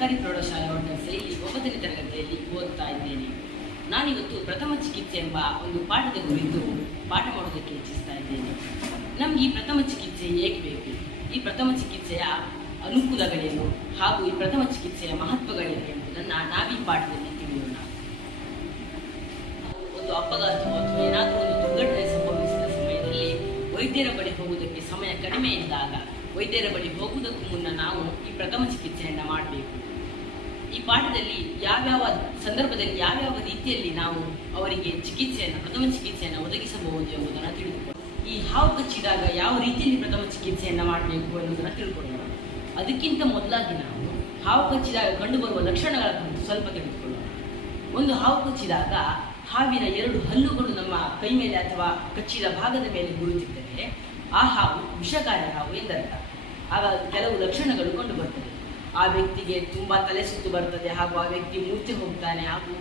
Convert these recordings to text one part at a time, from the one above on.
ಸರ್ಕಾರಿ ಪ್ರೌಢಶಾಲೆ ಹೋಟೆಲ್ಸಲ್ಲಿ ಒಂಬತ್ತನೇ ತರಗತಿಯಲ್ಲಿ ಓದ್ತಾ ಇದ್ದೇನೆ. ನಾನಿವತ್ತು ಪ್ರಥಮ ಚಿಕಿತ್ಸೆ ಎಂಬ ಒಂದು ಪಾಠದ ಕುರಿತು ಪಾಠ ಮಾಡೋದಕ್ಕೆ ಇಚ್ಛಿಸ್ತಾ ಇದ್ದೇನೆ. ನಮಗೆ ಈ ಪ್ರಥಮ ಚಿಕಿತ್ಸೆ ಏಕೆ ಬೇಕು? ಈ ಪ್ರಥಮ ಚಿಕಿತ್ಸೆಯ ಅನುಕೂಲಗಳೇನು? ಹಾಗೂ ಈ ಪ್ರಥಮ ಚಿಕಿತ್ಸೆಯ ಮಹತ್ವಗಳೇನು ಎಂಬುದನ್ನು ನಾವೀ ಪಾಠದಲ್ಲಿ ತಿಳಿಯೋಣ. ಒಂದು ಅಪಘಾತ ಅಥವಾ ಏನಾದರೂ ಒಂದು ದುರ್ಘಟನೆ ಸಂಭವಿಸಿದ ಸಮಯದಲ್ಲಿ ವೈದ್ಯರ ಬಳಿ ಹೋಗುವುದಕ್ಕೆ ಸಮಯ ಕಡಿಮೆ ಇದ್ದಾಗ ವೈದ್ಯರ ಬಳಿ ಹೋಗುವುದಕ್ಕೂ ಮುನ್ನ ನಾವು ಈ ಪ್ರಥಮ ಚಿಕಿತ್ಸೆಯನ್ನು ಮಾಡಬೇಕು. ಈ ಪಾಠದಲ್ಲಿ ಯಾವ್ಯಾವ ಸಂದರ್ಭದಲ್ಲಿ ಯಾವ್ಯಾವ ರೀತಿಯಲ್ಲಿ ನಾವು ಅವರಿಗೆ ಚಿಕಿತ್ಸೆಯನ್ನು, ಪ್ರಥಮ ಚಿಕಿತ್ಸೆಯನ್ನು ಒದಗಿಸಬಹುದು ಎಂಬುದನ್ನು ತಿಳಿದುಕೊಳ್ಳೋಣ. ಈ ಹಾವು ಕಚ್ಚಿದಾಗ ಯಾವ ರೀತಿಯಲ್ಲಿ ಪ್ರಥಮ ಚಿಕಿತ್ಸೆಯನ್ನು ಮಾಡಬೇಕು ಎನ್ನುವುದನ್ನು ತಿಳ್ಕೊಳ್ಳೋಣ. ಅದಕ್ಕಿಂತ ಮೊದಲಾಗಿ ನಾವು ಹಾವು ಕಚ್ಚಿದಾಗ ಕಂಡುಬರುವ ಲಕ್ಷಣಗಳ ಕುರಿತು ಸ್ವಲ್ಪ ತಿಳಿದುಕೊಳ್ಳೋಣ. ಒಂದು ಹಾವು ಕಚ್ಚಿದಾಗ ಹಾವಿನ ಎರಡು ಹಲ್ಲುಗಳು ನಮ್ಮ ಕೈ ಮೇಲೆ ಅಥವಾ ಕಚ್ಚಿದ ಭಾಗದ ಮೇಲೆ ಗುರುತಿದ್ದರೆ ಆ ಹಾವು ವಿಷಕಾರಿ ಹಾವು ಎಂದರ್ಥ. ಆಗ ಕೆಲವು ಲಕ್ಷಣಗಳು ಕಂಡುಬರ್ತವೆ ಆ ವ್ಯಕ್ತಿಗೆ ತುಂಬ ತಲೆ ಸುತ್ತು ಬರ್ತದೆ, ಹಾಗೂ ಆ ವ್ಯಕ್ತಿ ಮೂರ್ಛೆ ಹೋಗ್ತಾನೆ ಹಾಗೂ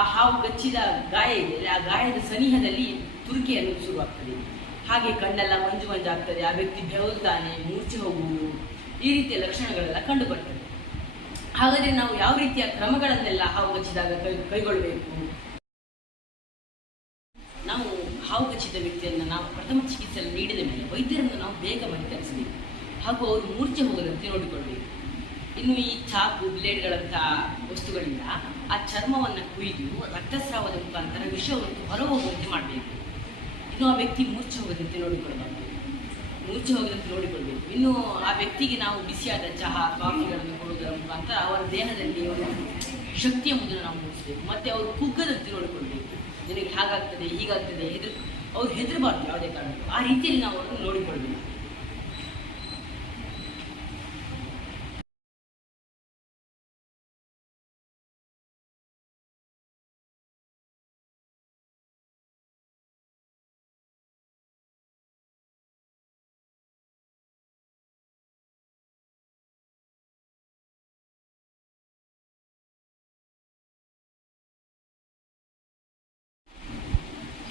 ಆ ಹಾವು ಕಚ್ಚಿದ ಗಾಯ ಇದೆ. ಆ ಗಾಯದ ಸನಿಹದಲ್ಲಿ ಶುರು ಶುರುವಾಗ್ತದೆ. ಹಾಗೆ ಕಣ್ಣೆಲ್ಲ ಮಂಜು ಮಂಜಾಗ್ತದೆ ಆ ವ್ಯಕ್ತಿ ಬೆವಲ್ತಾನೆ, ಮೂರ್ಛೆ ಹೋಗುವುದು, ಈ ರೀತಿಯ ಲಕ್ಷಣಗಳೆಲ್ಲ ಕಂಡುಬರ್ತದೆ ಹಾಗಾದರೆ ನಾವು ಯಾವ ರೀತಿಯ ಕ್ರಮಗಳನ್ನೆಲ್ಲ ಹಾವು ಕಚ್ಚಿದಾಗ ಕೈ ಕೈಗೊಳ್ಳಬೇಕು ನಾವು ಹಾವು ಕಚ್ಚಿದ ವ್ಯಕ್ತಿಯನ್ನು ನಾವು ಪ್ರಥಮ ಚಿಕಿತ್ಸೆಯನ್ನು ನೀಡಿದ ಮೇಲೆ ವೈದ್ಯರನ್ನು ನಾವು ಬೇಗ ಮನೆ ತರಿಸಬೇಕು ಹಾಗೂ ಅವರು ಮೂರ್ಛೆ ಹೋಗದಂತೆ ನೋಡಿಕೊಳ್ಳಿ. ಇನ್ನು ಈ ಚಾಕು ಬ್ಲೇಡ್ಗಳಂತಹ ವಸ್ತುಗಳಿಂದ ಆ ಚರ್ಮವನ್ನು ಕುಯ್ದು ರಕ್ತಸ್ರಾವದ ಮುಖಾಂತರ ವಿಷವನ್ನು ಹೊರಹೋಗುವಂತೆ ಮಾಡಬೇಕು. ಇನ್ನು ಆ ವ್ಯಕ್ತಿ ಮೂರ್ಛೆ ಹೋಗದಂತೆ ನೋಡಿಕೊಳ್ಳಬೇಕು ಮೂರ್ಛೆ ಹೋಗದಂತೆ ನೋಡಿಕೊಳ್ಬೇಕು ಇನ್ನು ಆ ವ್ಯಕ್ತಿಗೆ ನಾವು ಬಿಸಿಯಾದ ಚಹಾ, ಕಾಫಿಗಳನ್ನು ಕೊಡುವುದರ ಮುಖಾಂತರ ಅವರ ದೇಹದಲ್ಲಿ ಒಂದು ಶಕ್ತಿ ಎಂಬುದನ್ನು ನಾವು ಮೂಡಿಸಬೇಕು ಮತ್ತೆ ಅವರು ಕುಗ್ಗದಂತೆ ನೋಡಿಕೊಳ್ಬೇಕು ನಿನಗೆ ಹಾಗಾಗ್ತದೆ, ಹೀಗಾಗ್ತದೆ, ಹೆದರ್, ಅವ್ರು ಹೆದರಬಾರ್ದು ಯಾವುದೇ ಕಾರಣಕ್ಕೂ. ಆ ರೀತಿಯಲ್ಲಿ ನಾವು ಅವರನ್ನು ನೋಡಿಕೊಳ್ಬೇಕು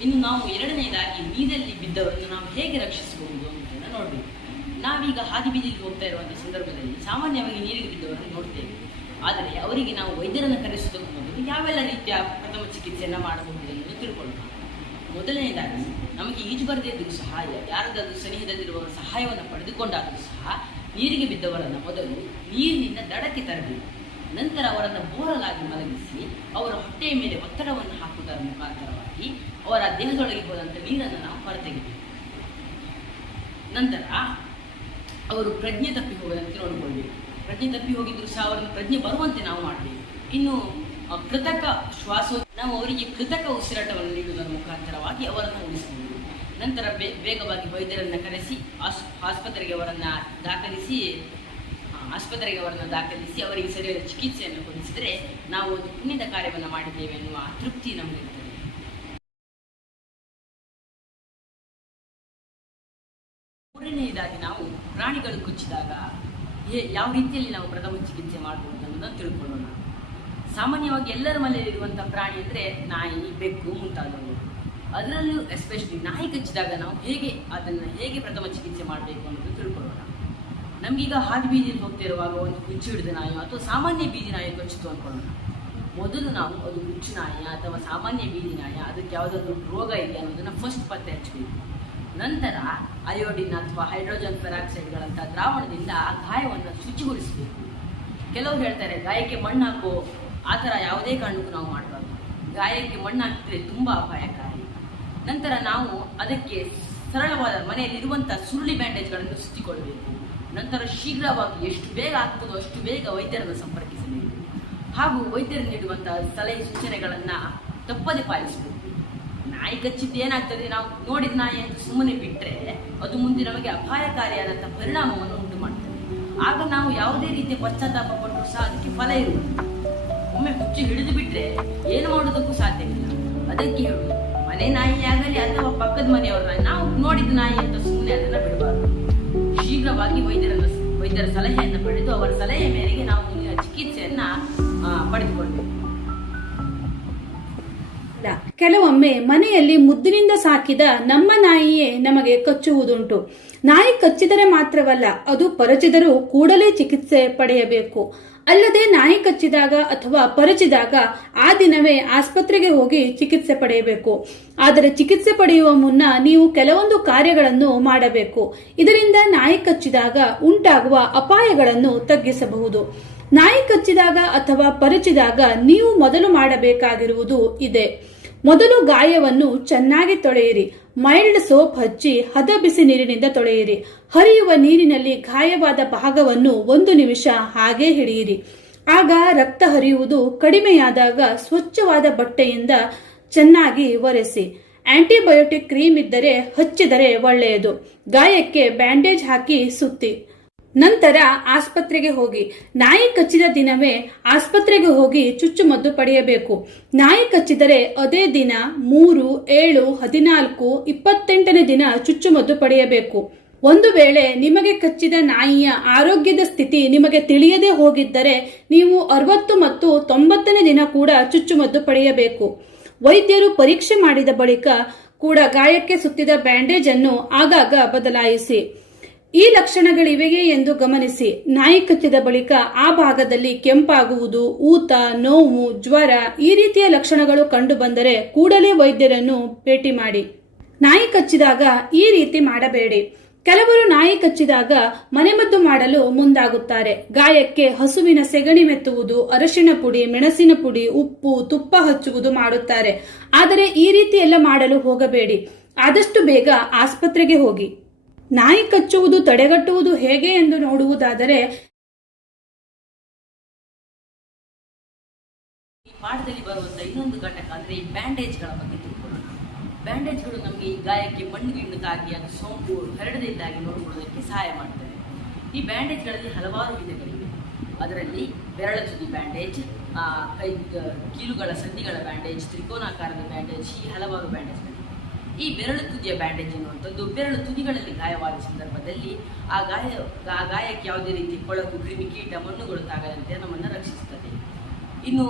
ಇನ್ನು ನಾವು ಎರಡನೇದಾಗಿ ನೀರಲ್ಲಿ ಬಿದ್ದವರನ್ನು ನಾವು ಹೇಗೆ ರಕ್ಷಿಸಬಹುದು ಅಂತ ನೋಡಬೇಕು. ನಾವೀಗ ಹಾದಿ ಬೀದಿಗೆ ಹೋಗ್ತಾ ಇರುವಂಥ ಸಂದರ್ಭದಲ್ಲಿ ಸಾಮಾನ್ಯವಾಗಿ ನೀರಿಗೆ ಬಿದ್ದವರನ್ನು ನೋಡ್ತೇವೆ. ಆದರೆ ಅವರಿಗೆ ನಾವು ವೈದ್ಯರನ್ನು ಕರೆಸುವುದಕ್ಕೂ ಮೊದಲು ಯಾವೆಲ್ಲ ರೀತಿಯ ಪ್ರಥಮ ಚಿಕಿತ್ಸೆಯನ್ನು ಮಾಡಬಹುದು ಎಂದು ತಿಳ್ಕೊಳ್ಳೋಣ. ಮೊದಲನೇದಾಗಿ ನಮಗೆ ಈಜು ಬರದೇ ಇದ್ದರೂ ಸಹಾಯ ಯಾರದಾದ್ರೂ ಸನಿಹದಲ್ಲಿರುವ ಸಹಾಯವನ್ನು ಪಡೆದುಕೊಂಡಾದರೂ ಸಹ ನೀರಿಗೆ ಬಿದ್ದವರನ್ನು ಮೊದಲು ನೀರಿನಿಂದ ದಡಕ್ಕೆ ತರಬೇಕು. ನಂತರ ಅವರನ್ನು ಬೋರಲಾಗಿ ಮಲಗಿಸಿ ಅವರ ಹೊಟ್ಟೆಯ ಮೇಲೆ ಒತ್ತಡವನ್ನು ಹಾಕುವುದರ ಮುಖಾಂತರವಾಗಿ ಅವರ ದೇಹದೊಳಗೆ ಹೋದಂಥ ನೀರನ್ನು ನಾವು ಹೊರತೆಗಿದ್ದೇವೆ ನಂತರ ಅವರು ಪ್ರಜ್ಞೆ ತಪ್ಪಿ ಹೋಗದಂತೆ ನೋಡಿಕೊಳ್ಬೇಕು ಪ್ರಜ್ಞೆ ತಪ್ಪಿ ಹೋಗಿದ್ರು ಸಹ ಅವರನ್ನು ಪ್ರಜ್ಞೆ ಬರುವಂತೆ ನಾವು ಮಾಡಬೇಕು ಇನ್ನು ಕೃತಕ ಶ್ವಾಸ, ನಾವು ಅವರಿಗೆ ಕೃತಕ ಉಸಿರಾಟವನ್ನು ನೀಡುವುದರ ಮುಖಾಂತರವಾಗಿ ಅವರನ್ನು ಉಳಿಸಬಹುದು ನಂತರ ವೇಗವಾಗಿ ವೈದ್ಯರನ್ನು ಕರೆಸಿ, ಆಸ್, ಆಸ್ಪತ್ರೆಗೆ ಅವರನ್ನು ದಾಖಲಿಸಿ ಆಸ್ಪತ್ರೆಗೆ ಅವರನ್ನು ದಾಖಲಿಸಿ ಅವರಿಗೆ ಸರಿಯಾದ ಚಿಕಿತ್ಸೆಯನ್ನು ಕೊಡಿಸಿದರೆ ನಾವು ಒಂದು ಪುಣ್ಯದ ಕಾರ್ಯವನ್ನು ಮಾಡಿದ್ದೇವೆ ಎನ್ನುವ ತೃಪ್ತಿ ನಮಗಿರ್ತದೆ ಮೂರನೆಯದಾಗಿ ನಾವು ಪ್ರಾಣಿಗಳು ಕುಚ್ಚಿದಾಗ ಯಾವ ರೀತಿಯಲ್ಲಿ ನಾವು ಪ್ರಥಮ ಚಿಕಿತ್ಸೆ ಮಾಡಬಹುದು ಅನ್ನೋದನ್ನು ತಿಳ್ಕೊಳ್ಳೋಣ. ಸಾಮಾನ್ಯವಾಗಿ ಎಲ್ಲರ ಮನೆಯಲ್ಲಿರುವಂಥ ಪ್ರಾಣಿ ಅಂದರೆ ನಾಯಿ, ಬೆಕ್ಕು ಮುಂತಾದವು. ಅದರಲ್ಲೂ ಎಸ್ಪೆಷಲಿ ನಾಯಿ ಕಚ್ಚಿದಾಗ ನಾವು ಹೇಗೆ ಅದನ್ನು ಹೇಗೆ ಪ್ರಥಮ ಚಿಕಿತ್ಸೆ ಮಾಡಬೇಕು ಅನ್ನೋದು ತಿಳ್ಕೊಳ್ಳೋಣ. ನಮಗೀಗ ಹಾದಿ ಬೀದಿಯಲ್ಲಿ ಹೋಗ್ತಿರುವಾಗ ಒಂದು ಹುಚ್ಚು ಹಿಡಿದ ನಾಯಿ ಅಥವಾ ಸಾಮಾನ್ಯ ಬೀದಿ ನಾಯಿ ಕಚ್ಚಿತು ಅಂದ್ಕೊಳ್ಳೋಣ ಮೊದಲು ನಾವು ಅದು ಹುಚ್ಚು ನಾಯಿ ಅಥವಾ ಸಾಮಾನ್ಯ ಬೀದಿ ನಾಯ, ಅದಕ್ಕೆ ಯಾವುದಾದ್ರೂ ರೋಗ ಇದೆ ಅನ್ನೋದನ್ನು ಫಸ್ಟ್ ಪತ್ತೆ ಹಚ್ಚಬೇಕು ನಂತರ ಅಯೋಡಿನ್ ಅಥವಾ ಹೈಡ್ರೋಜನ್ ಪೆರಾಕ್ಸೈಡ್ಗಳಂಥ ದ್ರಾವಣದಿಂದ ಆ ಗಾಯವನ್ನು ಶುಚಿಗೊಳಿಸಬೇಕು. ಕೆಲವರು ಹೇಳ್ತಾರೆ, ಗಾಯಕ್ಕೆ ಮಣ್ಣು ಹಾಕೋ, ಆ ಥರ ಯಾವುದೇ ಕಾರಣಕ್ಕೂ ನಾವು ಮಾಡಬಾರ್ದು. ಗಾಯಕ್ಕೆ ಮಣ್ಣು ಹಾಕಿದ್ರೆ ತುಂಬ ಅಪಾಯಕಾರಿ. ನಂತರ ನಾವು ಅದಕ್ಕೆ ಸರಳವಾದ ಮನೆಯಲ್ಲಿರುವಂಥ ಸುರುಳಿ ಬ್ಯಾಂಡೇಜ್ಗಳನ್ನು ಸುತ್ತಿಕೊಳ್ಳಬೇಕು. ನಂತರ ಶೀಘ್ರವಾಗಿ ಎಷ್ಟು ಬೇಗ ಆಗ್ತದೋ ಅಷ್ಟು ಬೇಗ ವೈದ್ಯರನ್ನು ಸಂಪರ್ಕಿಸಬೇಕು. ಹಾಗೂ ವೈದ್ಯರು ನೀಡುವಂಥ ಸಲಹೆ ಸೂಚನೆಗಳನ್ನು ತಪ್ಪದೆ ಪಾಲಿಸಬೇಕು. ನಾಯಿ ಕಚ್ಚಿದ್ದು ಏನಾಗ್ತದೆ? ನಾವು ನೋಡಿದ ಅಂತ ಸುಮ್ಮನೆ ಬಿಟ್ಟರೆ ಅದು ಮುಂದೆ ನಮಗೆ ಅಪಾಯಕಾರಿಯಾದಂಥ ಪರಿಣಾಮವನ್ನು ಉಂಟು ಮಾಡ್ತದೆ ಆಗ ನಾವು ಯಾವುದೇ ರೀತಿಯ ಪಶ್ಚಾತ್ತಾಪ ಕೊಟ್ಟರು ಸಹ ಅದಕ್ಕೆ ಫಲ ಇರುವುದು ಒಮ್ಮೆ ಹುಚ್ಚು ಹಿಡಿದು ಬಿಟ್ಟರೆ ಏನು ಮಾಡೋದಕ್ಕೂ ಸಾಧ್ಯವಿಲ್ಲ ಅದಕ್ಕೆ ಹೇಳುವುದು ಮನೆ ಆಗಲಿ ಅಥವಾ ಪಕ್ಕದ ಮನೆಯವರ ನಾಯಿ, ನಾವು ನೋಡಿದ ನಾಯಿ ಅಂತ ಸುಮ್ಮನೆ ಅದನ್ನ ಬಿಡಬಾರದು. ಶೀಘ್ರವಾಗಿ ವೈದ್ಯರನ್ನು ವೈದ್ಯರ ಸಲಹೆಯನ್ನು ಪಡೆದು ಅವರ ಸಲಹೆ ಮೇರೆಗೆ ನಾವು ಮುಂದಿನ ಚಿಕಿತ್ಸೆಯನ್ನ ಪಡೆದುಕೊಳ್ಬೇಕು. ಕೆಲವೊಮ್ಮೆ ಮನೆಯಲ್ಲಿ ಮುದ್ದಿನಿಂದ ಸಾಕಿದ ನಮ್ಮ ನಾಯಿಯೇ ನಮಗೆ ಕಚ್ಚುವುದುಂಟು. ನಾಯಿ ಕಚ್ಚಿದರೆ ಮಾತ್ರವಲ್ಲ, ಅದು ಪರಚಿದರೂ ಕೂಡಲೇ ಚಿಕಿತ್ಸೆ ಪಡೆಯಬೇಕು. ಅಲ್ಲದೆ ನಾಯಿ ಕಚ್ಚಿದಾಗ ಅಥವಾ ಪರಚಿದಾಗ ಆ ದಿನವೇ ಆಸ್ಪತ್ರೆಗೆ ಹೋಗಿ ಚಿಕಿತ್ಸೆ ಪಡೆಯಬೇಕು. ಆದರೆ ಚಿಕಿತ್ಸೆ ಪಡೆಯುವ ಮುನ್ನ ನೀವು ಕೆಲವೊಂದು ಕಾರ್ಯಗಳನ್ನು ಮಾಡಬೇಕು. ಇದರಿಂದ ನಾಯಿ ಕಚ್ಚಿದಾಗ ಉಂಟಾಗುವ ಅಪಾಯಗಳನ್ನು ತಗ್ಗಿಸಬಹುದು. ನಾಯಿ ಕಚ್ಚಿದಾಗ ಅಥವಾ ಪರಚಿದಾಗ ನೀವು ಮೊದಲು ಮಾಡಬೇಕಾಗಿರುವುದು ಇದೆ. ಮೊದಲು ಗಾಯವನ್ನು ಚೆನ್ನಾಗಿ ತೊಳೆಯಿರಿ. ಮೈಲ್ಡ್ ಸೋಪ್ ಹಚ್ಚಿ ಹದ ಬಿಸಿ ನೀರಿನಿಂದ ತೊಳೆಯಿರಿ. ಹರಿಯುವ ನೀರಿನಲ್ಲಿ ಗಾಯವಾದ ಭಾಗವನ್ನು ಒಂದು ನಿಮಿಷ ಹಾಗೆ ಹಿಡಿಯಿರಿ. ಆಗ ರಕ್ತ ಹರಿಯುವುದು ಕಡಿಮೆಯಾದಾಗ ಸ್ವಚ್ಛವಾದ ಬಟ್ಟೆಯಿಂದ ಚೆನ್ನಾಗಿ ಒರೆಸಿ. ಆಂಟಿಬಯೋಟಿಕ್ ಕ್ರೀಮ್ ಇದ್ದರೆ ಹಚ್ಚಿದರೆ ಒಳ್ಳೆಯದು. ಗಾಯಕ್ಕೆ ಬ್ಯಾಂಡೇಜ್ ಹಾಕಿ ಸುತ್ತಿ. ನಂತರ ಆಸ್ಪತ್ರೆಗೆ ಹೋಗಿ. ನಾಯಿ ಕಚ್ಚಿದ ದಿನವೇ ಆಸ್ಪತ್ರೆಗೆ ಹೋಗಿ ಚುಚ್ಚುಮದ್ದು ಪಡೆಯಬೇಕು. ನಾಯಿ ಕಚ್ಚಿದರೆ ಅದೇ ದಿನ ಮೂರು, ಏಳು, ಹದಿನಾಲ್ಕು, ಇಪ್ಪತ್ತೆಂಟನೇ ದಿನ ಚುಚ್ಚುಮದ್ದು ಪಡೆಯಬೇಕು. ಒಂದು ವೇಳೆ ನಿಮಗೆ ಕಚ್ಚಿದ ನಾಯಿಯ ಆರೋಗ್ಯದ ಸ್ಥಿತಿ ನಿಮಗೆ ತಿಳಿಯದೆ ಹೋಗಿದ್ದರೆ ನೀವು ಅರವತ್ತು ಮತ್ತು ತೊಂಬತ್ತನೇ ದಿನ ಕೂಡ ಚುಚ್ಚುಮದ್ದು ಪಡೆಯಬೇಕು. ವೈದ್ಯರು ಪರೀಕ್ಷೆ ಮಾಡಿದ ಬಳಿಕ ಕೂಡ ಗಾಯಕ್ಕೆ ಸುತ್ತಿದ ಬ್ಯಾಂಡೇಜ್ ಅನ್ನು ಆಗಾಗ ಬದಲಾಯಿಸಿ. ಈ ಲಕ್ಷಣಗಳಿವೆಯೇ ಎಂದು ಗಮನಿಸಿ ನಾಯಿ ಕಚ್ಚಿದ ಬಳಿಕ ಆ ಭಾಗದಲ್ಲಿ ಕೆಂಪಾಗುವುದು, ಊತ, ನೋವು, ಜ್ವರ ಈ ರೀತಿಯ ಲಕ್ಷಣಗಳು ಕಂಡುಬಂದರೆ ಕೂಡಲೇ ವೈದ್ಯರನ್ನು ಭೇಟಿ ಮಾಡಿ. ನಾಯಿ ಕಚ್ಚಿದಾಗ ಈ ರೀತಿ ಮಾಡಬೇಡಿ. ಕೆಲವರು ನಾಯಿ ಕಚ್ಚಿದಾಗ ಮನೆಮದ್ದು ಮಾಡಲು ಮುಂದಾಗುತ್ತಾರೆ. ಗಾಯಕ್ಕೆ ಹಸುವಿನ ಸೆಗಣಿ ಮೆತ್ತುವುದು, ಅರಶಿನ ಪುಡಿ, ಮೆಣಸಿನ ಪುಡಿ, ಉಪ್ಪು, ತುಪ್ಪ ಹಚ್ಚುವುದು ಮಾಡುತ್ತಾರೆ. ಆದರೆ ಈ ರೀತಿ ಎಲ್ಲ ಮಾಡಲು ಹೋಗಬೇಡಿ. ಆದಷ್ಟು ಬೇಗ ಆಸ್ಪತ್ರೆಗೆ ಹೋಗಿ. ನಾಯಿ ಕಚ್ಚುವುದು, ತಡೆಗಟ್ಟುವುದು ಹೇಗೆ ಎಂದು ನೋಡುವುದಾದರೆ ಪಾಠದಲ್ಲಿ ಬರುವಂತಹ ಇನ್ನೊಂದು ಘಟಕ ಅಂದ್ರೆ ಈ ಬ್ಯಾಂಡೇಜ್ಗಳ ಬಗ್ಗೆ ತಿಳ್ಕೊಳ್ಳೋಣ. ಬ್ಯಾಂಡೇಜ್ಗಳು ನಮಗೆ ಈ ಗಾಯಕ್ಕೆ ಮಣ್ಣು ತಾಗಿ ಅದು ಸೋಂಕು ಹರಡದಿದ್ದಾಗಿ ನೋಡಿಕೊಳ್ಳೋದಕ್ಕೆ ಸಹಾಯ ಮಾಡ್ತವೆ. ಈ ಬ್ಯಾಂಡೇಜ್ಗಳಲ್ಲಿ ಹಲವಾರು ವಿಧಗಳಿವೆ. ಅದರಲ್ಲಿ ಬೆರಳ ತುದಿ ಬ್ಯಾಂಡೇಜ್ ಕೈ ಕೀಲುಗಳ ಸಂಧಿಗಳ ಬ್ಯಾಂಡೇಜ್, ತ್ರಿಕೋನಾಕಾರದ ಬ್ಯಾಂಡೇಜ್ ಈ ಹಲವಾರು ಬ್ಯಾಂಡೇಜ್ಗಳಿವೆ. ಈ ಬೆರಳು ತುದಿಯ ಬ್ಯಾಂಡೇಜ್ ಎನ್ನುವಂಥದ್ದು ಬೆರಳು ತುದಿಗಳಲ್ಲಿ ಗಾಯವಾದ ಸಂದರ್ಭದಲ್ಲಿ ಆ ಗಾಯ, ಆ ಗಾಯಕ್ಕೆ ಯಾವುದೇ ರೀತಿ ಕೊಳಕು ಕ್ರಿಮಿಕೀಟ ಮಣ್ಣುಗಳು ತಾಗದಂತೆ ನಮ್ಮನ್ನು ರಕ್ಷಿಸುತ್ತದೆ. ಇನ್ನು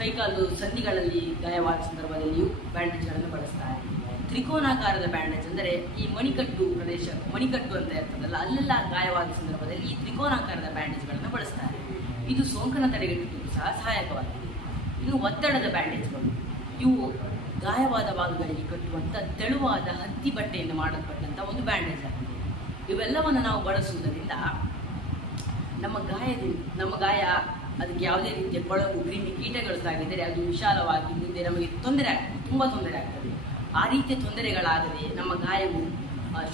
ಕೈಕಾಲು ಸಂಧಿಗಳಲ್ಲಿ ಗಾಯವಾದ ಸಂದರ್ಭದಲ್ಲಿಯೂ ಬ್ಯಾಂಡೇಜ್ಗಳನ್ನು ಬಳಸ್ತಾರೆ. ತ್ರಿಕೋನಾಕಾರದ ಬ್ಯಾಂಡೇಜ್ ಅಂದರೆ ಈ ಮಣಿಕಟ್ಟು ಪ್ರದೇಶ, ಮಣಿಕಟ್ಟು ಅಂತ ಇರ್ತದಲ್ಲ, ಅಲ್ಲೆಲ್ಲ ಗಾಯವಾದ ಸಂದರ್ಭದಲ್ಲಿ ಈ ತ್ರಿಕೋನಾಕಾರದ ಬ್ಯಾಂಡೇಜ್ಗಳನ್ನು ಬಳಸ್ತಾರೆ. ಇದು ಸೋಂಕನ ತಡೆಗಟ್ಟಲು ಸಹ ಸಹಾಯಕವಾಗಿದೆ. ಇನ್ನು ಒತ್ತಡದ ಬ್ಯಾಂಡೇಜ್ಗಳು, ಇವು ಗಾಯವಾದ ಭಾಗಗಳಿಗೆ ಕಟ್ಟುವಂಥ ತೆಳುವಾದ ಹತ್ತಿ ಬಟ್ಟೆಯನ್ನು ಮಾಡಲ್ಪಟ್ಟಂಥ ಒಂದು ಬ್ಯಾಂಡೇಜ್ ಆಗಿದೆ ಇವೆಲ್ಲವನ್ನು ನಾವು ಬಳಸುವುದರಿಂದ ನಮ್ಮ ಗಾಯದಿಂದ ನಮ್ಮ ಗಾಯ ಅದಕ್ಕೆ ಯಾವುದೇ ರೀತಿಯ ಕೊಳಕು, ಕ್ರಿಮಿ ಕೀಟಗಳು ಸಾಗಿದರೆ ಅದು ವಿಶಾಲವಾಗಿ ಮುಂದೆ ನಮಗೆ ತೊಂದರೆ ಆಗ್ತದೆ, ತುಂಬ ತೊಂದರೆ ಆಗ್ತದೆ. ಆ ರೀತಿಯ ತೊಂದರೆಗಳಾಗದೆ ನಮ್ಮ ಗಾಯವು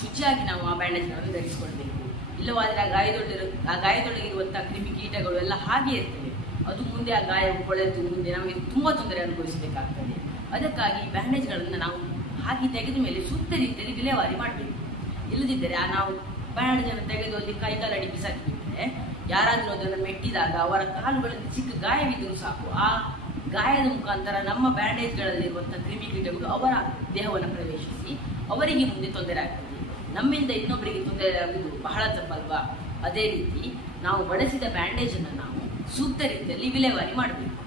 ಶುಚಿಯಾಗಿ ನಾವು ಆ ಬ್ಯಾಂಡೇಜ್ಗಳನ್ನು ಧರಿಸಿಕೊಳ್ಬೇಕು ಇಲ್ಲವಾದರೆ ಆ ಗಾಯದೊಳಗಿರು ಆ ಗಾಯದೊಳಗಿರುವಂಥ ಕ್ರಿಮಿ ಕೀಟಗಳು ಎಲ್ಲ ಹಾಗೆ ಇರ್ತವೆ. ಅದು ಮುಂದೆ ಆ ಗಾಯವು ಕೊಳೆತು ಮುಂದೆ ನಮಗೆ ತುಂಬ ತೊಂದರೆ ಅನುಭವಿಸಬೇಕಾಗ್ತದೆ. ಅದಕ್ಕಾಗಿ ಬ್ಯಾಂಡೇಜ್ಗಳನ್ನು ನಾವು ಹಾಕಿ ತೆಗೆದ ಮೇಲೆ ಸೂಕ್ತ ರೀತಿಯಲ್ಲಿ ವಿಲೇವಾರಿ ಮಾಡಬೇಕು. ಇಲ್ಲದಿದ್ದರೆ ಆ ನಾವು ಬ್ಯಾಂಡೇಜನ್ನು ತೆಗೆದು ಅಲ್ಲಿ ಕೈಕಾಲಡಿ ಬಿಸಾಕಿಬಿಟ್ರೆ ಯಾರಾದರೂ ಅದನ್ನು ಮೆಟ್ಟಿದಾಗ ಅವರ ಕಾಲುಗಳಲ್ಲಿ ಚಿಕ್ಕ ಗಾಯವಿದ್ದರೂ ಸಾಕು. ಆ ಗಾಯದ ಮುಖಾಂತರ ನಮ್ಮ ಬ್ಯಾಂಡೇಜ್ಗಳಲ್ಲಿರುವಂಥ ಕ್ರಿಮಿಕೀಟಗಳು ಅವರ ದೇಹವನ್ನು ಪ್ರವೇಶಿಸಿ ಅವರಿಗೆ ಮುಂದೆ ತೊಂದರೆ ಆಗ್ತದೆ. ನಮ್ಮಿಂದ ಇನ್ನೊಬ್ಬರಿಗೆ ತೊಂದರೆ ಆಗುವುದು ಬಹಳ ತಪ್ಪಲ್ವಾ? ಅದೇ ರೀತಿ ನಾವು ಬಳಸಿದ ಬ್ಯಾಂಡೇಜನ್ನು ನಾವು ಸೂಕ್ತ ರೀತಿಯಲ್ಲಿ ವಿಲೇವಾರಿ ಮಾಡಬೇಕು.